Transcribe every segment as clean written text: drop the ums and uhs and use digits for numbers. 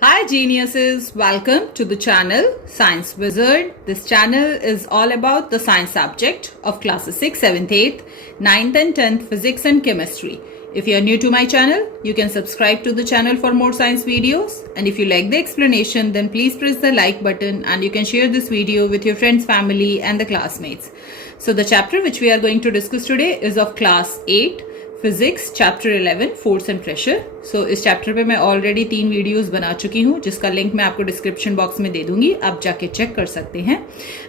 Hi geniuses, welcome to the channel Science Wizard. This channel is all about the science subject of classes 6, 7th, 8th, 9th and 10th physics and chemistry. If you are new to my channel, you can subscribe to the channel for more science videos. And if you like the explanation, then please press the like button and you can share this video with your friends, family and the classmates. So the chapter which we are going to discuss today is of class 8. Physics chapter 11 force and pressure. So इस chapter पे मैं already 3 videos बना चुकी हूँ जिसका link मैं आपको description box में दे दूंगी, आप जाके चेक कर सकते हैं.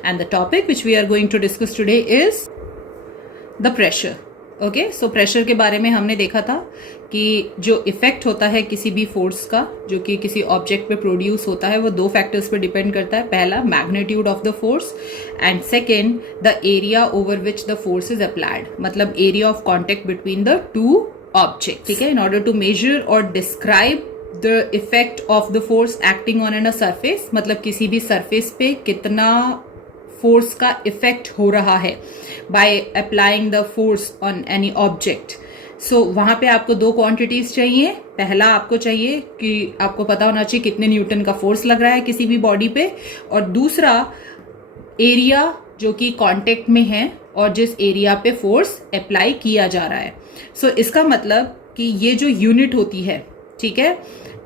And the topic which we are going to discuss today is the pressure. Okay, so pressure के बारे में हमने देखा था कि जो इफेक्ट होता है किसी भी फोर्स का जो कि किसी ऑब्जेक्ट पे प्रोड्यूस होता है वो दो फैक्टर्स पे डिपेंड करता है. पहला magnitude of the force and second the area over which the force is applied, मतलब area of contact between the two object. ठीक है, इन ऑर्डर टू मेजर और describe the effect of the force acting on an a surface, मतलब किसी भी surface पे कितना force का इफेक्ट हो रहा है by applying the force on any object. So वहां पे आपको दो क्वांटिटीज चाहिए. पहला आपको चाहिए कि आपको पता होना चाहिए कितने न्यूटन का फोर्स लग रहा है किसी भी बॉडी पे, और दूसरा एरिया जो कि कांटेक्ट में है और जिस एरिया पे फोर्स अप्लाई किया जा रहा है. सो इसका मतलब कि ये जो यूनिट होती है, ठीक है,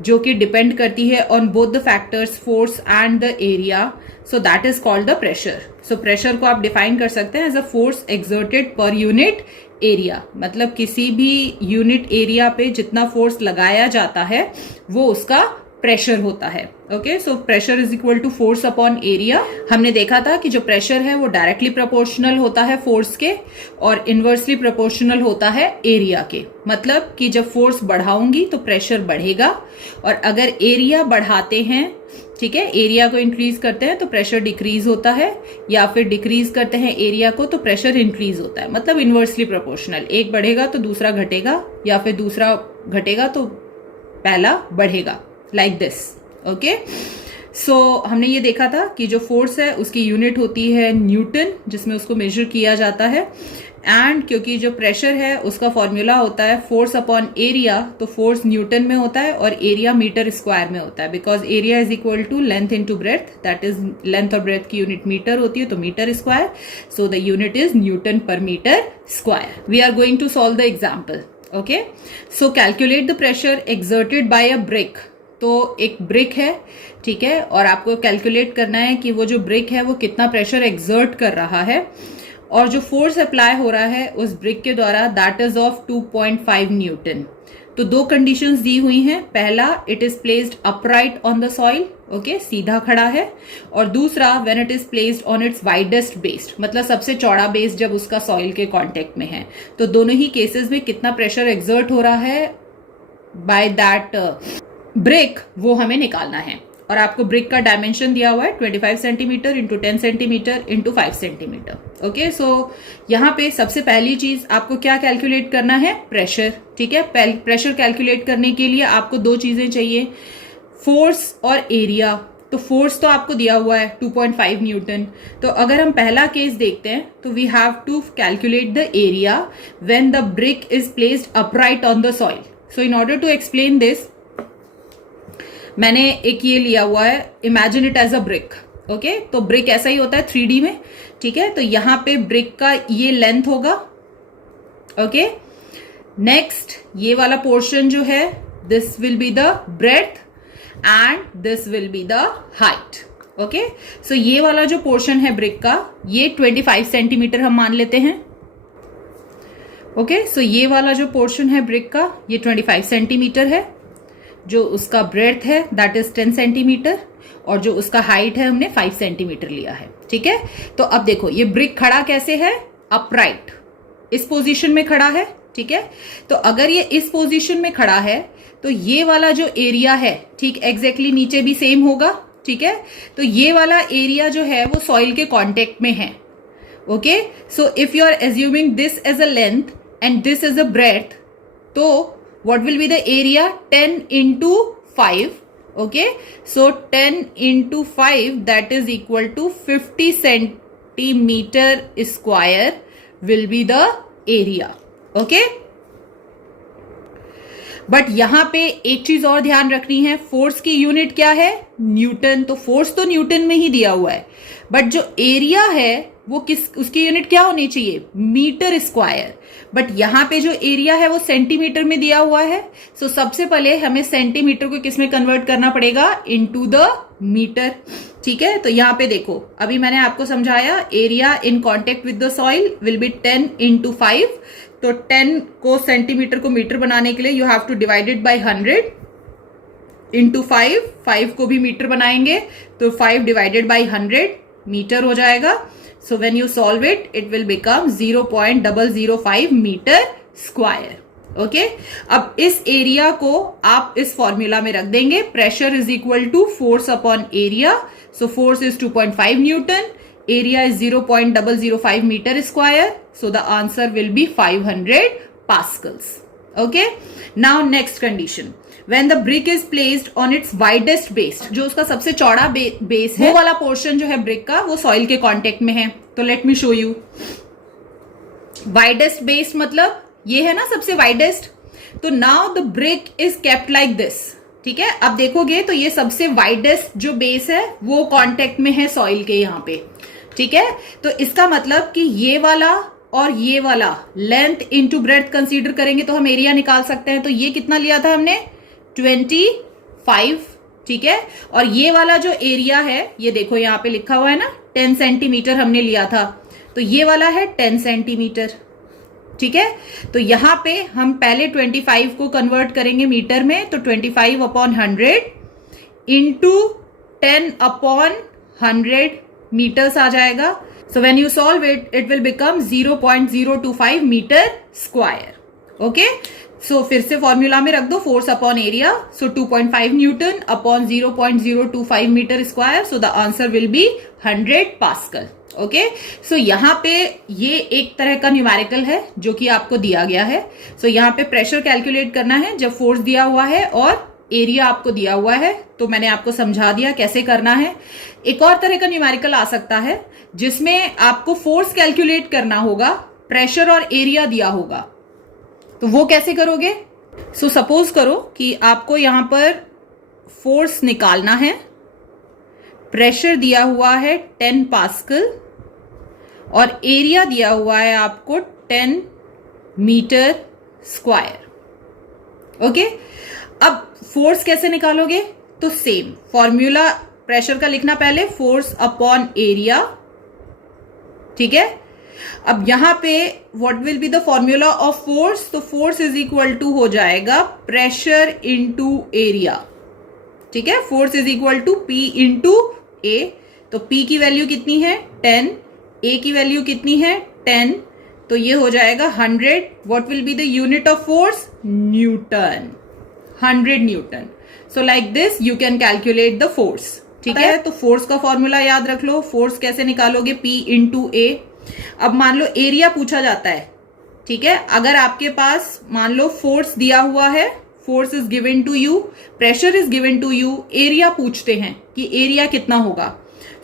जो कि डिपेंड करती है on both the factors force and the area, so that is called the pressure. So pressure को आप डिफाइन कर सकते हैं as a force exerted per unit area, मतलब किसी भी यूनिट एरिया पे जितना फोर्स लगाया जाता है वो उसका प्रेशर होता है. Okay, so pressure is equal to force upon area. हमने देखा था कि जो प्रेशर है वो डायरेक्टली प्रोपोर्शनल होता है फोर्स के और इनवर्सली प्रोपोर्शनल होता है एरिया के. मतलब कि जब फोर्स बढ़ाऊंगी तो प्रेशर बढ़ेगा और अगर एरिया बढ़ाते हैं, ठीक है, एरिया को इंक्रीज करते हैं तो प्रेशर डिक्रीज होता है, या फिर डिक्रीज करते हैं एरिया को तो प्रेशर इंक्रीज होता है. मतलब इनवर्सली प्रोपोर्शनल, एक बढ़ेगा तो दूसरा घटेगा या फिर दूसरा घटेगा तो पहला बढ़ेगा, लाइक दिस. ओके, सो हमने ये देखा था कि जो फोर्स है उसकी यूनिट होती है न्यूटन, जिसमें उसको मेजर किया जाता है. एंड क्योंकि जो प्रेशर है उसका फॉर्मूला होता है फोर्स अपॉन एरिया, तो फोर्स न्यूटन में होता है और एरिया मीटर स्क्वायर में होता है, because area is equal to length into breadth, that is length और ब्रेथ की यूनिट मीटर होती है तो metre square. So the unit is newton per metre square. We are going to solve the example. Okay, so calculate the pressure exerted by a brick. तो एक brick है, ठीक है, और आपको कैलकुलेट करना है कि वो जो ब्रिक है वो कितना प्रेशर एक्सर्ट कर रहा है और जो फोर्स अप्लाई हो रहा है उस ब्रिक के द्वारा दैट इज ऑफ 2.5 न्यूटन. तो दो कंडीशंस दी हुई हैं. पहला, it is placed upright on the soil, okay, सीधा खड़ा है, और दूसरा when it is placed on it's widest base, मतलब सबसे चौड़ा बेस जब उसका सॉइल के कांटेक्ट में है. तो दोनों ही केसेस में कितना प्रेशर एक्सर्ट हो रहा है बाय दैट ब्रिक वो हमें निकालना है. और आपको ब्रिक का डायमेंशन दिया हुआ है 25 centimetre into 10 centimetre into 5 centimetre. Okay, so यहाँ पे सबसे पहली चीज आपको क्या कैलकुलेट करना है? प्रेशर. ठीक है, प्रेशर कैलकुलेट करने के लिए आपको दो चीजें चाहिए, फोर्स और एरिया. तो फोर्स तो आपको दिया हुआ है 2.5 न्यूटन. तो अगर हम पहला केस देखते हैं तो we have to calculate the area when the brick is placed upright on the soil. So in order to explain this, मैंने एक ये लिया हुआ है, imagine it as a brick. Okay, तो ब्रिक ऐसा ही होता है 3D में, ठीक है. तो यहां पे ब्रिक का ये लेंथ होगा. ओके, नेक्स्ट ये वाला पोर्शन जो है this will be the breadth and this will be the height. Okay, so ये वाला जो पोर्शन है ब्रिक का ये 25 सेंटीमीटर हम मान लेते हैं. ओके, सो ये वाला जो पोर्शन है ब्रिक का ये 25 सेंटीमीटर है, जो उसका ब्रेड्थ है दैट इज 10 सेंटीमीटर, और जो उसका हाइट है हमने 5 सेंटीमीटर लिया है. ठीक है, तो अब देखो ये ब्रिक खड़ा कैसे है? अपराइट, इस पोजीशन में खड़ा है. ठीक है, तो अगर ये इस पोजीशन में खड़ा है तो ये वाला जो एरिया है, ठीक एग्जैक्टली नीचे भी सेम होगा. ठीक है, तो ये वाला एरिया जो है वो सॉइल के कांटेक्ट में है. Okay, so if you are assuming this as a length and this as a breadth, तो what will be the area? 10 into 5. Okay, so 10 into 5 that is equal to 50 centimeter square will be the area. Okay, but यहां पे एक चीज और ध्यान रखनी है, force की यूनिट क्या है, न्यूटन। तो फोर्स तो न्यूटन में ही दिया हुआ है, बट जो एरिया है वो उसकी यूनिट क्या होनी चाहिए, मीटर स्क्वायर। बट यहां पे जो एरिया है वो सेंटीमीटर में दिया हुआ है। सो सबसे पहले हमें सेंटीमीटर को किस में कन्वर्ट करना पड़ेगा, इनटू द मीटर। ठीक है, तो यहां पे देखो, अभी मैंने आपको समझाया area in contact with the soil will be 10 into 5। तो 10 को सेंटीमीटर को मीटर बनाने के लिए you have to divide it by 100 into 5। 5 को भी मीटर बनाएंगे तो 5 डिवाइडेड बाय 100 मीटर हो जाएगा। So when you solve it, it will become 0.005 metre square. Okay, अब इस एरिया को आप इस फॉर्मूला में रख देंगे, pressure is equal to force upon area. So force is 2.5 newton, area is 0.005 meter square, so the answer will be 500 pascals. Okay, now next condition, when the brick is placed on its widest base, जो उसका सबसे चौड़ा base है, वो वाला portion जो है brick का वो सॉइल के कांटेक्ट में है। तो late me show you, widest base मतलब ये है ना सबसे वाइडेस्ट। तो now the brick is kept like this. ठीक है, अब देखोगे तो ये सबसे वाइडेस्ट जो बेस है वो कांटेक्ट में है सॉइल के यहाँ पे। ठीक है, तो इसका मतलब कि ये वाला और ये वाला लेंथ इनटू ब्रेड्थ कंसीडर करेंगे तो हम एरिया निकाल सकते हैं। तो ये कितना लिया था हमने, 25। ठीक है, और ये वाला जो एरिया है, ये देखो यहाँ पे लिखा हुआ है ना 10 सेंटीमीटर हमने लिया था, तो ये वाला है 10 सेंटीमीटर। ठीक है, तो यहां पे हम पहले 25 को कन्वर्ट करेंगे मीटर में, तो 25 अपॉन 100 इंटू 10 अपॉन 100 मीटर्स आ जाएगा। So when you solve it, it will become 0.025 metre square. Okay, so फिर से फॉर्मूला में रख दो force upon area. So 2.5 newton upon 0.025 metre square, so the answer will be 100 pascal. Okay, so यहां पे ये एक तरह का न्यूमेरिकल है जो कि आपको दिया गया है। सो यहां पे प्रेशर कैलकुलेट करना है जब फोर्स दिया हुआ है और एरिया आपको दिया हुआ है, तो मैंने आपको समझा दिया कैसे करना है। एक और तरह का न्यूमेरिकल आ सकता है जिसमें आपको फोर्स कैलकुलेट करना होगा, प्रेशर और एरिया दिया होगा, तो वो कैसे करोगे। सो सपोज करो कि आपको यहां पर फोर्स निकालना है, प्रेशर दिया हुआ है 10 पास्कल और एरिया दिया हुआ है आपको 10 मीटर स्क्वायर। ओके, अब फोर्स कैसे निकालोगे, तो सेम फॉर्मूला प्रेशर का लिखना पहले, फोर्स अपॉन एरिया। ठीक है, अब यहां पे what will be the formula of force, तो फोर्स इज इक्वल टू हो जाएगा प्रेशर इंटू एरिया। ठीक है, force is equal to P into A. तो पी की वैल्यू कितनी है 10, ए की वैल्यू कितनी है 10, तो ये हो जाएगा 100। What will be the unit of force, Newton, 100 Newton. So like this you can calculate the force. ठीक है, तो फोर्स का फॉर्मूला याद रख लो, फोर्स कैसे निकालोगे, पी इंटू ए। अब मान लो एरिया पूछा जाता है। ठीक है, अगर आपके पास मान लो फोर्स दिया हुआ है, force is given to you, pressure is given to you, area पूछते हैं कि एरिया कितना होगा।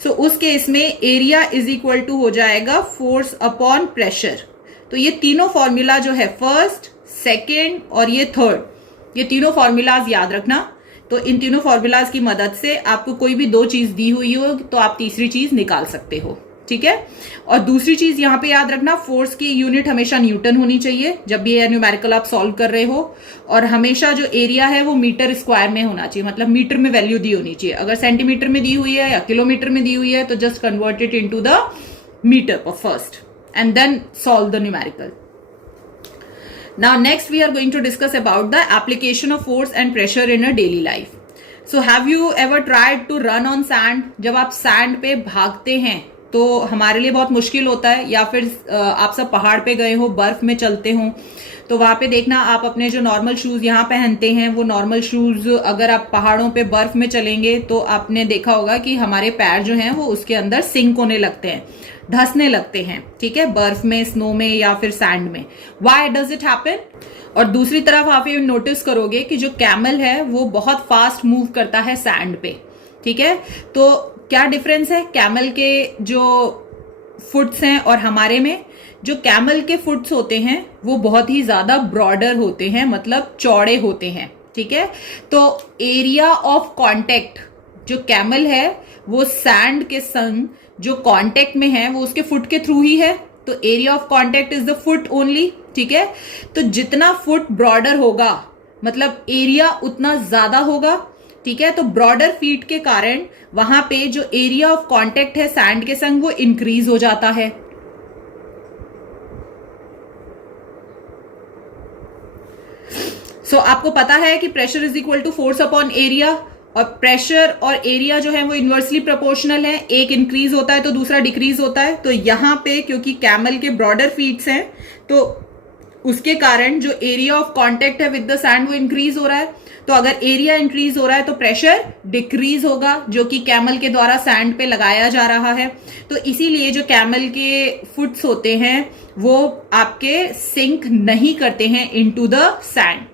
सो उस केस में एरिया इज इक्वल टू हो जाएगा फोर्स अपॉन प्रेशर। तो ये तीनों फॉर्मूला जो है, फर्स्ट, सेकेंड और ये थर्ड, ये तीनों फॉर्मूलाज याद रखना। तो इन तीनों फॉर्मूलाज की मदद से आपको कोई भी दो चीज दी हुई हो तो आप तीसरी चीज निकाल सकते हो। ठीक है, और दूसरी चीज यहां पे याद रखना, फोर्स की यूनिट हमेशा न्यूटन होनी चाहिए जब भी ये न्यूमेरिकल आप सॉल्व कर रहे हो, और हमेशा जो एरिया है वो मीटर स्क्वायर में होना चाहिए, मतलब मीटर में वैल्यू दी होनी चाहिए। अगर सेंटीमीटर में दी हुई है या किलोमीटर में दी हुई है तो just convert it into the metre first and then solve the numerical. Now next we are going to discuss about the application of force and pressure in a daily life. So have you ever tried to run on sand? जब आप sand पे भागते हैं तो हमारे लिए बहुत मुश्किल होता है, या फिर आप सब पहाड़ पे गए हो, बर्फ में चलते हो, तो वहां पे देखना आप अपने जो नॉर्मल शूज यहाँ पहनते हैं वो नॉर्मल शूज अगर आप पहाड़ों पे बर्फ में चलेंगे तो आपने देखा होगा कि हमारे पैर जो हैं वो उसके अंदर सिंक होने लगते हैं, धंसने लगते हैं। ठीक है, बर्फ में, स्नो में या फिर सैंड में। Why does it happen? और दूसरी तरफ आप ये नोटिस करोगे कि जो कैमल है वो बहुत फास्ट मूव करता है सैंड पे। ठीक है, तो क्या डिफरेंस है कैमल के जो फुट्स हैं और हमारे में जो कैमल के फुट्स होते हैं वो बहुत ही ज्यादा ब्रॉडर होते हैं, मतलब चौड़े होते हैं, ठीक है। तो एरिया ऑफ कांटेक्ट जो कैमल है वो सैंड के संग जो कांटेक्ट में है वो उसके फुट के थ्रू ही है, तो area of contact is the foot only, ठीक है। तो जितना फुट ब्रॉडर होगा मतलब एरिया उतना ज्यादा होगा, ठीक है। तो ब्रॉडर फीट के कारण वहां पे जो एरिया ऑफ कांटेक्ट है सैंड के संग वो इंक्रीज हो जाता है। सो आपको पता है कि pressure is equal to force upon area, और प्रेशर और एरिया जो है वो इनवर्सली प्रोपोर्शनल है, एक इंक्रीज होता है तो दूसरा डिक्रीज होता है। तो यहां पे क्योंकि कैमल के ब्रॉडर फीट्स हैं तो उसके कारण जो एरिया ऑफ कांटेक्ट है विद द सैंड वो इंक्रीज हो रहा है। तो अगर एरिया इंक्रीज हो रहा है तो प्रेशर डिक्रीज होगा जो कि कैमल के द्वारा सैंड पे लगाया जा रहा है। तो इसीलिए जो कैमल के फुट्स होते हैं वो आपके सिंक नहीं करते हैं into the sand.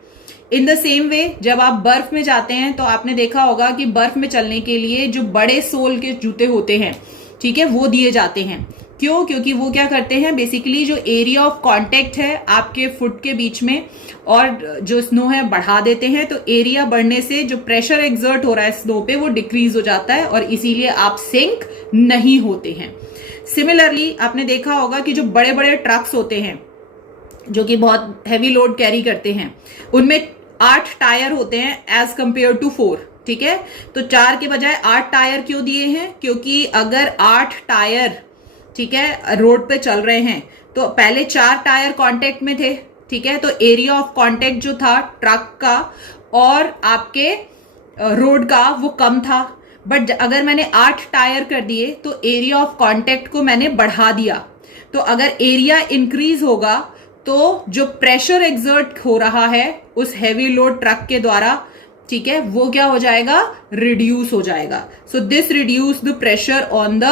In the same वे जब आप बर्फ में जाते हैं तो आपने देखा होगा कि बर्फ में चलने के लिए जो बड़े सोल के जूते होते हैं, ठीक है, वो दिए जाते हैं। क्यों? क्योंकि वो क्या करते हैं, बेसिकली जो एरिया ऑफ कांटेक्ट है आपके फुट के बीच में और जो स्नो है बढ़ा देते हैं। तो एरिया बढ़ने से जो प्रेशर एक्सर्ट हो रहा है स्नो पे वो डिक्रीज हो जाता है और इसीलिए आप सिंक नहीं होते हैं। सिमिलरली आपने देखा होगा कि जो बड़े बड़े ट्रक्स होते हैं जो कि बहुत हैवी लोड कैरी करते हैं उनमें 8 टायर होते हैं एज कंपेयर टू 4, ठीक है। तो 4 के बजाय 8 टायर क्यों दिए हैं? क्योंकि अगर 8 टायर, ठीक है, रोड पे चल रहे हैं तो पहले 4 टायर कांटेक्ट में थे, ठीक है, तो एरिया ऑफ कांटेक्ट जो था ट्रक का और आपके रोड का वो कम था। बट अगर मैंने 8 टायर कर दिए तो एरिया ऑफ कांटेक्ट को मैंने बढ़ा दिया। तो अगर एरिया इंक्रीज होगा तो जो प्रेशर एक्सर्ट हो रहा है उस हैवी लोड ट्रक के द्वारा, ठीक है, वो क्या हो जाएगा, रिड्यूस हो जाएगा। So this reduce the pressure on the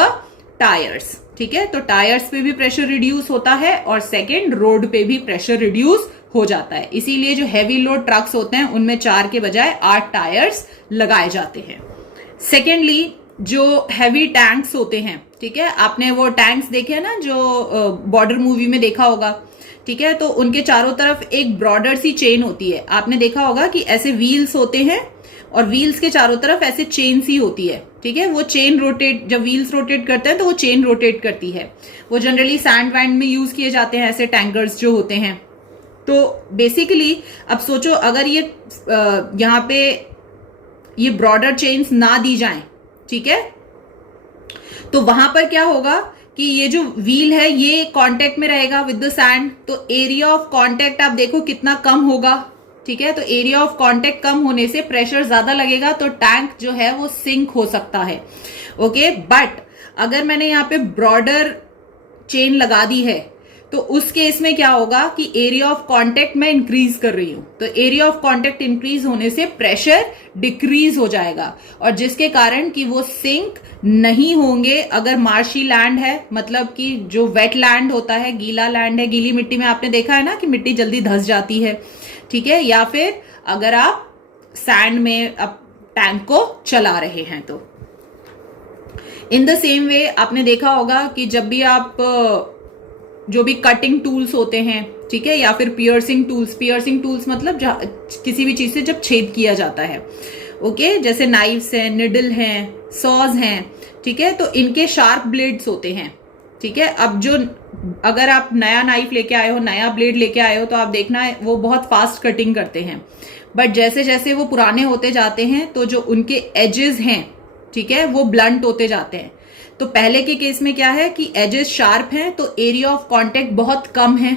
tyres, ठीक है। तो टायर्स पे भी प्रेशर रिड्यूस होता है और सेकेंड रोड पे भी प्रेशर रिड्यूस हो जाता है। इसीलिए जो हैवी लोड ट्रक्स होते हैं उनमें 4 के बजाय 8 टायर्स लगाए जाते हैं। सेकेंडली जो हैवी टैंक्स होते हैं, ठीक है, आपने वो टैंक्स देखे ना जो बॉर्डर मूवी में देखा होगा, ठीक है, तो उनके चारों तरफ एक ब्रॉडर सी चेन होती है। आपने देखा होगा कि ऐसे व्हील्स होते हैं और व्हील्स के चारों तरफ ऐसे चेन सी होती है, ठीक है। वो चेन रोटेट, जब व्हील्स रोटेट करते हैं तो वो चेन रोटेट करती है। वो जनरली सैंड वैंड में यूज किए जाते हैं ऐसे टैंकर्स जो होते हैं। तो बेसिकली अब सोचो अगर ये यहाँ पे ये ब्रॉडर चेन्स ना दी जाएं, ठीक है, तो वहां पर क्या होगा कि ये जो व्हील है ये कांटेक्ट में रहेगा विद द सैंड, तो एरिया ऑफ कांटेक्ट आप देखो कितना कम होगा, ठीक है। तो एरिया ऑफ कांटेक्ट कम होने से प्रेशर ज्यादा लगेगा तो टैंक जो है वो सिंक हो सकता है, ओके। बट अगर मैंने यहाँ पे ब्रॉडर चेन लगा दी है तो उस केस में क्या होगा कि एरिया ऑफ कांटेक्ट मैं इंक्रीज कर रही हूं, तो एरिया ऑफ कांटेक्ट इंक्रीज होने से प्रेशर डिक्रीज हो जाएगा और जिसके कारण कि वो सिंक नहीं होंगे। अगर मार्शी लैंड है, मतलब कि जो वेट लैंड होता है, गीला लैंड है, गीली मिट्टी में आपने देखा है ना कि मिट्टी जल्दी धंस जाती है, ठीक है, या फिर अगर आप सैंड में अब टैंक को चला रहे हैं तो इन द सेम वे आपने देखा होगा कि जब भी आप जो भी कटिंग टूल्स होते हैं, ठीक है, या फिर पियर्सिंग टूल्स मतलब किसी भी चीज से जब छेद किया जाता है, ओके, जैसे नाइफ्स हैं, निडल हैं, सॉज हैं, ठीक है, तो इनके शार्प ब्लेड्स होते हैं, ठीक है। अब जो अगर आप नया नाइफ लेके आए हो, नया ब्लेड लेके आए हो तो आप देखना वो बहुत फास्ट कटिंग करते हैं, बट जैसे जैसे वो पुराने होते जाते हैं तो जो उनके एजेस हैं, ठीक है, वो ब्लंट होते जाते हैं। तो पहले के केस में क्या है कि एजेस शार्प हैं तो एरिया ऑफ कांटेक्ट बहुत कम है।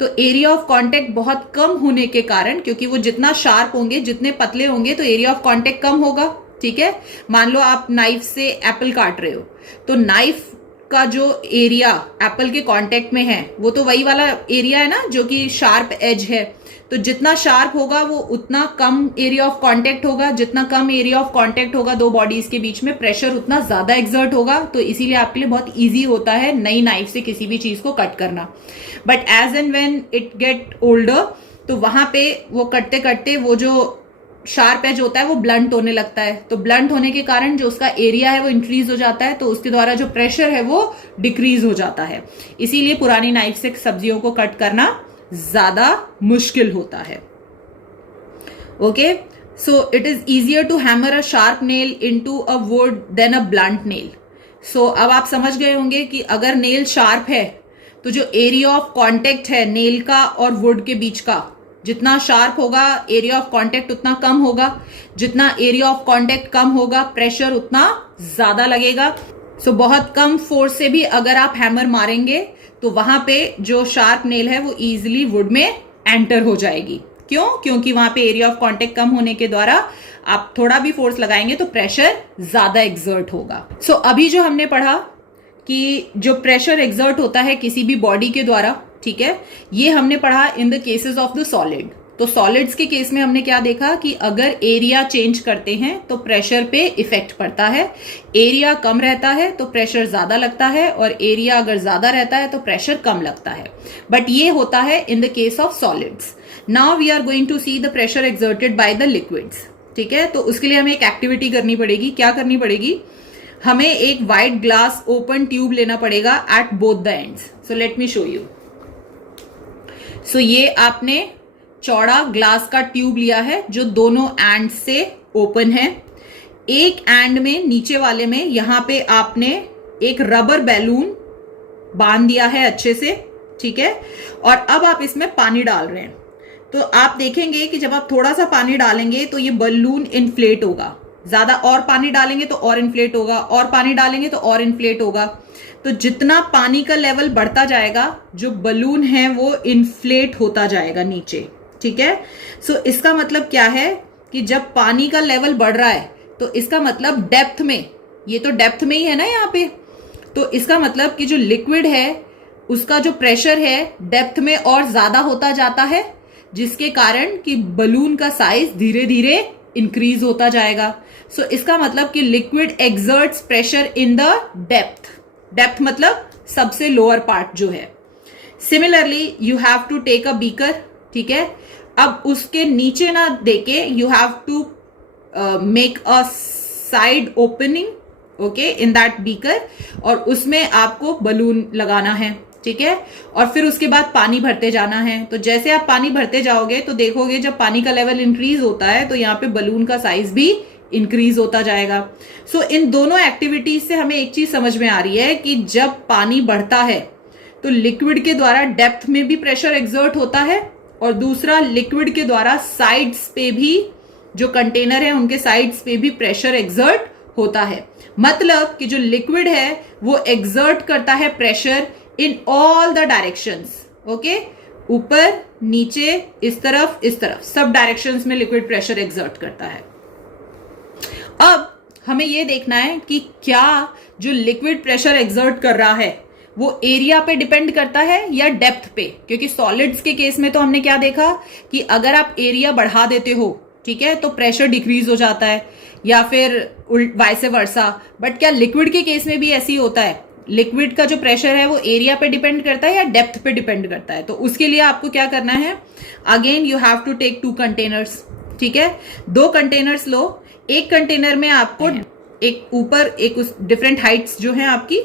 तो एरिया ऑफ कांटेक्ट बहुत कम होने के कारण, क्योंकि वो जितना शार्प होंगे, जितने पतले होंगे तो एरिया ऑफ कांटेक्ट कम होगा, ठीक है। मान लो आप नाइफ से एप्पल काट रहे हो तो नाइफ का जो एरिया एप्पल के कांटेक्ट में है वो तो वही वाला एरिया है ना जो कि शार्प एज है। तो जितना शार्प होगा वो उतना कम एरिया ऑफ कांटेक्ट होगा, जितना कम एरिया ऑफ कांटेक्ट होगा दो बॉडीज के बीच में, प्रेशर उतना ज्यादा एक्सर्ट होगा। तो इसीलिए आपके लिए बहुत इजी होता है नई नाइफ से किसी भी चीज को कट करना। But as and when it get older तो वहां पे वो करते करते वो जो शार्प एज होता है वो ब्लंट होने लगता है, तो ब्लंट होने के कारण जो उसका एरिया है वो इंक्रीज हो जाता है, तो उसके द्वारा जो प्रेशर है वो डिक्रीज हो जाता है। इसीलिए पुरानी नाइफ से सब्जियों को कट करना ज्यादा मुश्किल होता है। Okay, so it is easier to hammer a sharp nail into a wood than a blunt nail. So अब आप समझ गए होंगे कि अगर नेल शार्प है तो जो एरिया ऑफ कांटेक्ट है नेल का और वुड के बीच का, जितना शार्प होगा एरिया ऑफ कांटेक्ट उतना कम होगा, जितना एरिया ऑफ कांटेक्ट कम होगा प्रेशर उतना ज्यादा लगेगा। सो बहुत कम फोर्स से भी अगर आप हैमर मारेंगे तो वहां पे जो शार्प नेल है वो इजीली वुड में एंटर हो जाएगी। क्यों? क्योंकि वहां पे एरिया ऑफ कांटेक्ट कम होने के द्वारा आप थोड़ा भी फोर्स लगाएंगे तो प्रेशर ज्यादा एक्सर्ट होगा। सो अभी जो हमने पढ़ा कि जो प्रेशर एक्सर्ट होता है किसी भी बॉडी के द्वारा, ठीक है, ये हमने पढ़ा in the cases of the solid. तो सॉलिड्स के केस में हमने क्या देखा कि अगर एरिया चेंज करते हैं तो प्रेशर पे इफेक्ट पड़ता है। एरिया कम रहता है तो प्रेशर ज्यादा लगता है, और एरिया अगर ज्यादा रहता है तो प्रेशर कम लगता है। बट ये होता है in the case of solids. Now we are going to see the pressure exerted by the liquids. ठीक है, तो उसके लिए हमें एक एक्टिविटी करनी पड़ेगी। क्या करनी पड़ेगी? हमें एक वाइट ग्लास ओपन ट्यूब लेना पड़ेगा at both the ends. So let me show you. So ये आपने चौड़ा ग्लास का ट्यूब लिया है जो दोनों एंड से ओपन है। एक एंड में नीचे वाले में यहां पे आपने एक रबर बैलून बांध दिया है अच्छे से, ठीक है, और अब आप इसमें पानी डाल रहे हैं। तो आप देखेंगे कि जब आप थोड़ा सा पानी डालेंगे तो ये बलून इन्फ्लेट होगा, ज्यादा और पानी डालेंगे तो और इन्फ्लेट होगा, और पानी डालेंगे तो और इन्फ्लेट होगा। तो जितना पानी का लेवल बढ़ता जाएगा जो बलून है वो इन्फ्लेट होता जाएगा नीचे, ठीक है। सो इसका मतलब क्या है कि जब पानी का लेवल बढ़ रहा है तो इसका मतलब डेप्थ में, ये तो डेप्थ में ही है ना यहाँ पे, तो इसका मतलब कि जो लिक्विड है उसका जो प्रेशर है डेप्थ में और ज्यादा होता जाता है, जिसके कारण कि बलून का साइज धीरे धीरे इंक्रीज होता जाएगा। सो इसका मतलब कि liquid exerts pressure in the depth. Depth मतलब सबसे लोअर पार्ट जो है। Similarly you have to take a beaker, ठीक है। अब उसके नीचे ना देके you have to make a side opening, okay, in that beaker, और उसमें आपको बलून लगाना है, ठीक है। और फिर उसके बाद पानी भरते जाना है। तो जैसे आप पानी भरते जाओगे तो देखोगे जब पानी का लेवल इंक्रीज होता है तो यहाँ पे बलून का साइज भी इंक्रीज होता जाएगा। सो इन दोनों एक्टिविटीज से हमें एक चीज समझ में आ रही है कि जब पानी बढ़ता है तो लिक्विड के द्वारा डेप्थ में भी प्रेशर एक्सर्ट होता है, और दूसरा लिक्विड के द्वारा साइड्स पे भी, जो कंटेनर है उनके साइड्स पे भी प्रेशर एक्सर्ट होता है। मतलब कि जो लिक्विड है वो एक्सर्ट करता है pressure in all the directions, okay, ऊपर नीचे इस तरफ सब डायरेक्शंस में लिक्विड प्रेशर एक्सर्ट करता है। अब हमें यह देखना है कि क्या जो लिक्विड प्रेशर एक्सर्ट कर रहा है वो एरिया पे डिपेंड करता है या डेप्थ पे। क्योंकि सॉलिड्स के केस में तो हमने क्या देखा कि अगर आप एरिया बढ़ा देते हो, ठीक है, तो प्रेशर डिक्रीज हो जाता है, या फिर वाइस वर्सा। बट क्या लिक्विड के केस में भी ऐसी होता है? लिक्विड का जो प्रेशर है वो एरिया पे डिपेंड करता है या डेप्थ पे डिपेंड करता है? तो उसके लिए आपको क्या करना है, again you have to take 2 containers, ठीक है। 2 कंटेनर्स लो। एक कंटेनर में आपको एक ऊपर एक उस डिफरेंट हाइट्स जो है आपकी,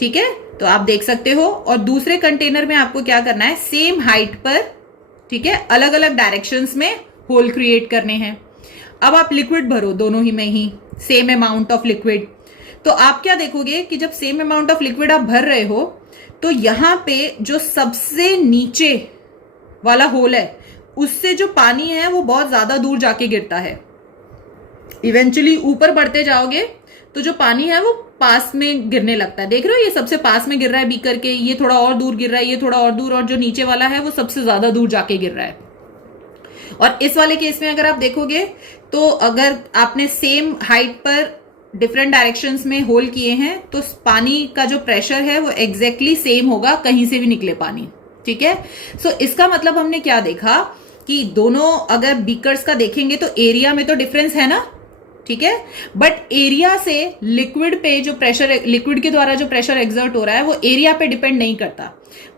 ठीक है, तो आप देख सकते हो, और दूसरे कंटेनर में आपको क्या करना है, सेम हाइट पर, ठीक है, अलग अलग डायरेक्शंस में होल क्रिएट करने हैं। अब आप लिक्विड भरो दोनों ही में ही सेम अमाउंट ऑफ लिक्विड। तो आप क्या देखोगे कि जब सेम अमाउंट ऑफ लिक्विड आप भर रहे हो तो यहां पे जो सबसे नीचे वाला होल है उससे जो पानी है वो बहुत ज्यादा दूर जाके गिरता है। इवेंचुअली ऊपर बढ़ते जाओगे तो जो पानी है वो पास में गिरने लगता है। देख रहे हो, ये सबसे पास में गिर रहा है बीकर के, ये थोड़ा और दूर गिर रहा है, ये थोड़ा और दूर, और जो नीचे वाला है वो सबसे ज्यादा दूर जाके गिर रहा है। और इस वाले केस में अगर आप देखोगे तो अगर आपने सेम हाइट पर डिफरेंट डायरेक्शंस में होल किए हैं तो पानी का जो प्रेशर है वो एग्जैक्टली सेम होगा, कहीं से भी निकले पानी, ठीक है। सो इसका मतलब हमने क्या देखा कि दोनों अगर बीकर्स का देखेंगे तो एरिया में तो डिफरेंस है ना, ठीक है। बट एरिया से लिक्विड पे जो प्रेशर, लिक्विड के द्वारा जो प्रेशर एक्सर्ट हो रहा है वो एरिया पे डिपेंड नहीं करता,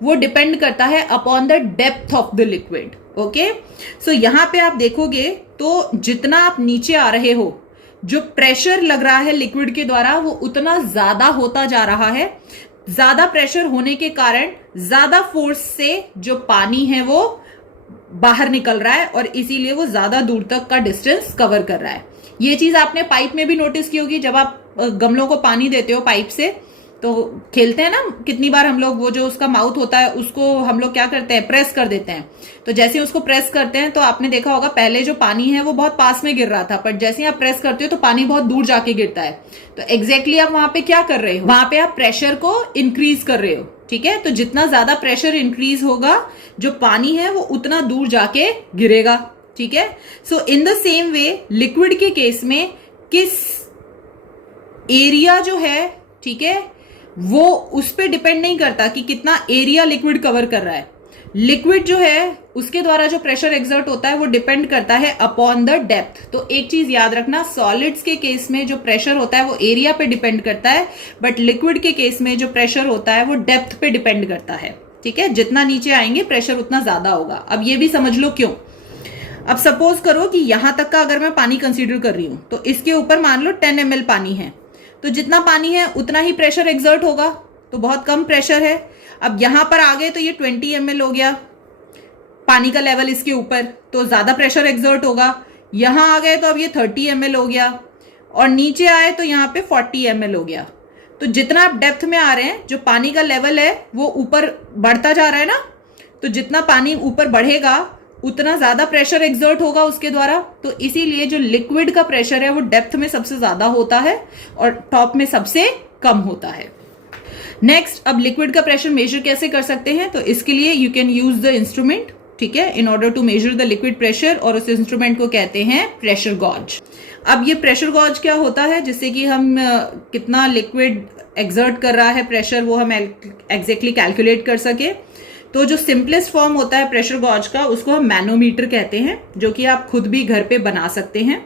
वो डिपेंड करता है upon the depth of the liquid. Okay, so यहां पे आप देखोगे तो जितना आप नीचे आ रहे हो, जो प्रेशर लग रहा है लिक्विड के द्वारा वो उतना ज्यादा होता जा रहा है। ज्यादा प्रेशर होने के कारण ज्यादा फोर्स से जो पानी है वो बाहर निकल रहा है और इसीलिए वो ज्यादा दूर तक का डिस्टेंस कवर कर रहा है। ये चीज आपने पाइप में भी नोटिस की होगी, जब आप गमलों को पानी देते हो पाइप से तो खेलते हैं ना, कितनी बार हम लोग वो जो उसका माउथ होता है उसको हम लोग क्या करते हैं, प्रेस कर देते हैं। तो जैसे ही उसको प्रेस करते हैं तो आपने देखा होगा पहले जो पानी है वो बहुत पास में गिर रहा था, पर जैसे ही आप प्रेस करते हो तो पानी बहुत दूर जाके गिरता है। तो एग्जैक्टली आप वहां पे क्या कर रहे हो, वहां पे आप प्रेशर को इंक्रीज कर रहे हो। ठीक है, तो जितना ज्यादा प्रेशर इंक्रीज होगा जो पानी है वो उतना दूर जाके गिरेगा। ठीक है, so in the same way liquid के केस में किस एरिया जो है, ठीक है, वो उस पर डिपेंड नहीं करता कि कितना एरिया लिक्विड कवर कर रहा है। लिक्विड जो है उसके द्वारा जो प्रेशर एक्सर्ट होता है वो डिपेंड करता है अपॉन द डेप्थ। तो एक चीज याद रखना, सॉलिड्स के केस में जो प्रेशर होता है वो एरिया पे डिपेंड करता है, बट लिक्विड के केस में जो प्रेशर होता है वो डेप्थ पे डिपेंड करता है। ठीक है, जितना नीचे आएंगे प्रेशर उतना ज्यादा होगा। अब ये भी समझ लो क्यों। अब सपोज करो कि यहां तक का अगर मैं पानी कंसीडर कर रही हूं तो इसके ऊपर मान लो 10 ml पानी है, तो जितना पानी है उतना ही प्रेशर एक्सर्ट होगा, तो बहुत कम प्रेशर है। अब यहां पर आ गए तो ये 20 ml हो गया पानी का लेवल इसके ऊपर, तो ज्यादा प्रेशर एक्सर्ट होगा। यहां आ गए तो अब ये 30 ml हो गया और नीचे आए तो यहां पे 40 ml हो गया। तो जितना आप डेप्थ में आ रहे हैं जो पानी का लेवल है वो ऊपर बढ़ता जा रहा है ना, तो जितना पानी ऊपर बढ़ेगा उतना ज्यादा प्रेशर एक्सर्ट होगा उसके द्वारा। तो इसीलिए जो लिक्विड का प्रेशर है वो डेप्थ में सबसे ज्यादा होता है और टॉप में सबसे कम होता है। नेक्स्ट, अब लिक्विड का प्रेशर मेजर कैसे कर सकते हैं, तो इसके लिए you can use the instrument, ठीक है, in order to measure the liquid pressure, और उस इंस्ट्रूमेंट को कहते हैं प्रेशर गॉज। अब ये प्रेशर गॉज क्या होता है, जिससे कि हम कितना लिक्विड एक्सर्ट कर रहा है प्रेशर वो हम एग्जैक्टली कैलकुलेट कर सके। तो जो सिंपलेस्ट फॉर्म होता है प्रेशर गॉज का उसको हम मैनोमीटर कहते हैं, जो कि आप खुद भी घर पे बना सकते हैं,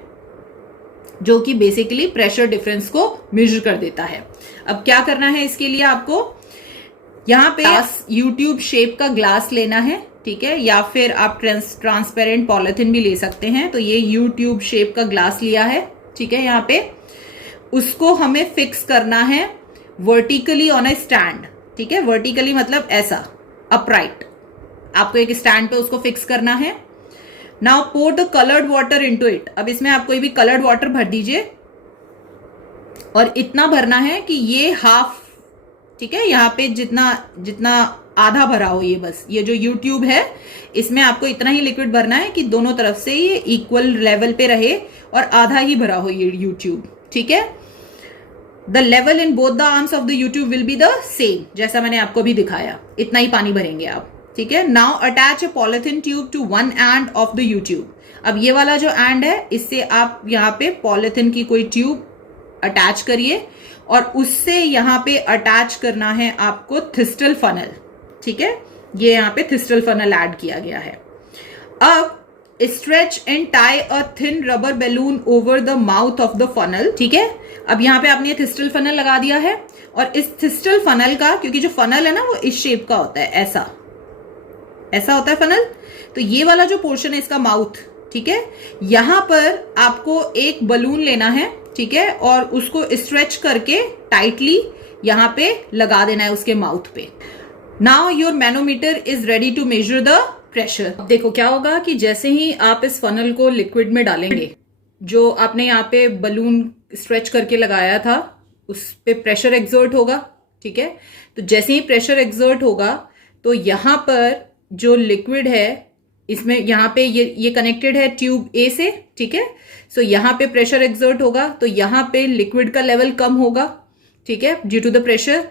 जो कि बेसिकली प्रेशर डिफरेंस को मेजर कर देता है। अब क्या करना है इसके लिए, आपको यहाँ पे यूट्यूब शेप का ग्लास लेना है, ठीक है, या फिर आप ट्रांसपेरेंट पॉलिथीन भी ले सकते हैं। तो ये यूट्यूब शेप का ग्लास लिया है, ठीक है, यहाँ पे उसको हमें फिक्स करना है वर्टिकली ऑन ए स्टैंड। ठीक है, वर्टिकली मतलब ऐसा अपराइट, आपको एक स्टैंड पे उसको फिक्स करना है। Now pour the coloured water into it. अब इसमें आप कोई भी कलर्ड वाटर भर दीजिए और इतना भरना है कि ये हाफ, ठीक है, यहाँ पे जितना आधा भरा हो, ये बस ये जो यूट्यूब है इसमें आपको इतना ही लिक्विड भरना है कि दोनों तरफ से ये इक्वल लेवल पे रहे और आधा ही भरा हो ये यूट्यूब। ठीक है, the level in both the arms of the YouTube will be the same, जैसा मैंने आपको भी दिखाया, इतना ही पानी भरेंगे आप। ठीक है, now attach a polythene tube to one end of the U tube. अब ये वाला जो एंड है इससे आप यहाँ पे पॉलिथीन की कोई ट्यूब अटैच करिए और उससे यहाँ पे अटैच करना है आपको थिस्टल फनल। ठीक है, ये यहाँ पे थिस्टल फनल ऐड किया गया है। अब stretch and tie a thin rubber balloon over the mouth of the funnel. ठीक है, अब यहाँ पे आपने थिस्टल फनल लगा दिया है और इस थिस्टल फनल का, क्योंकि जो फनल है ना वो इस शेप का होता है, ऐसा होता है फनल, तो ये वाला जो पोर्शन है इसका माउथ, ठीक है, यहां पर आपको एक बलून लेना है, ठीक है, और उसको स्ट्रेच करके टाइटली यहां पे लगा देना है उसके माउथ पे। Now your manometer is ready to measure the pressure. देखो क्या होगा कि जैसे ही आप इस फनल को लिक्विड में डालेंगे, जो आपने यहाँ पे बलून स्ट्रेच करके लगाया था उस पे प्रेशर एक्सर्ट होगा। ठीक है, तो जैसे ही प्रेशर एक्सर्ट होगा तो यहां पर जो लिक्विड है इसमें यहाँ पे ये कनेक्टेड है ट्यूब ए से। ठीक है, सो यहाँ पे प्रेशर एक्सर्ट होगा तो यहाँ पे लिक्विड का लेवल कम होगा, ठीक है, due to the pressure.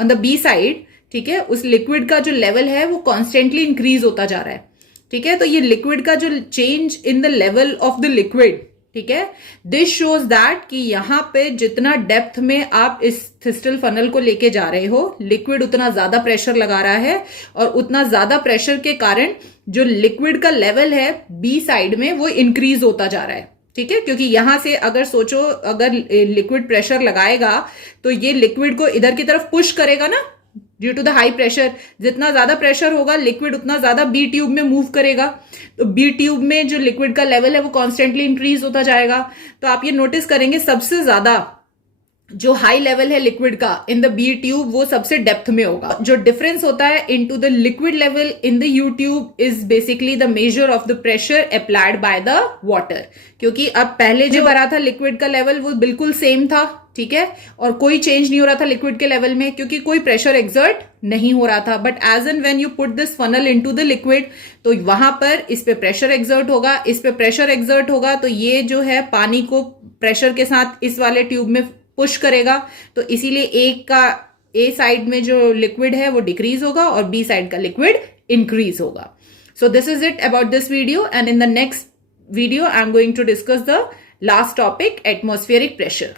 On the B side, ठीक है, उस लिक्विड का जो लेवल है वो कॉन्स्टेंटली इंक्रीज होता जा रहा है। ठीक है, तो ये लिक्विड का जो change in the level of the liquid, ठीक है, दिस शोज दैट कि यहाँ पे जितना डेप्थ में आप इस थिस्टल फनल को लेके जा रहे हो, लिक्विड उतना ज्यादा प्रेशर लगा रहा है और उतना ज्यादा प्रेशर के कारण जो लिक्विड का लेवल है बी साइड में वो इंक्रीज होता जा रहा है। ठीक है, क्योंकि यहां से अगर सोचो, अगर लिक्विड प्रेशर लगाएगा तो ये लिक्विड को इधर की तरफ पुश करेगा ना, due to the high pressure. जितना ज्यादा प्रेशर होगा लिक्विड उतना ज्यादा बी ट्यूब में मूव करेगा, तो बी ट्यूब में जो लिक्विड का लेवल है वो कॉन्स्टेंटली इंक्रीज होता जाएगा। तो आप ये नोटिस करेंगे सबसे ज्यादा जो हाई लेवल है लिक्विड का इन द बी ट्यूब वो सबसे डेप्थ में होगा। जो डिफरेंस होता है into the liquid level in the you tube is basically the measure of the pressure applied by the water. क्योंकि अब पहले जो भरा था लिक्विड का लेवल वो बिल्कुल सेम था, ठीक है, और कोई चेंज नहीं हो रहा था लिक्विड के लेवल में क्योंकि कोई प्रेशर एक्सर्ट नहीं हो रहा था। But as and when you put this funnel into the liquid तो वहां पर इस पे प्रेशर एक्सर्ट होगा, इस पे प्रेशर एक्सर्ट होगा, तो ये जो है पानी को प्रेशर के साथ इस वाले ट्यूब में पुश करेगा। तो इसीलिए एक का ए साइड में जो लिक्विड है वो डिक्रीज होगा और बी साइड का लिक्विड इंक्रीज होगा। So this is it about this video, and in the next video I'm going to discuss the last topic, atmospheric pressure.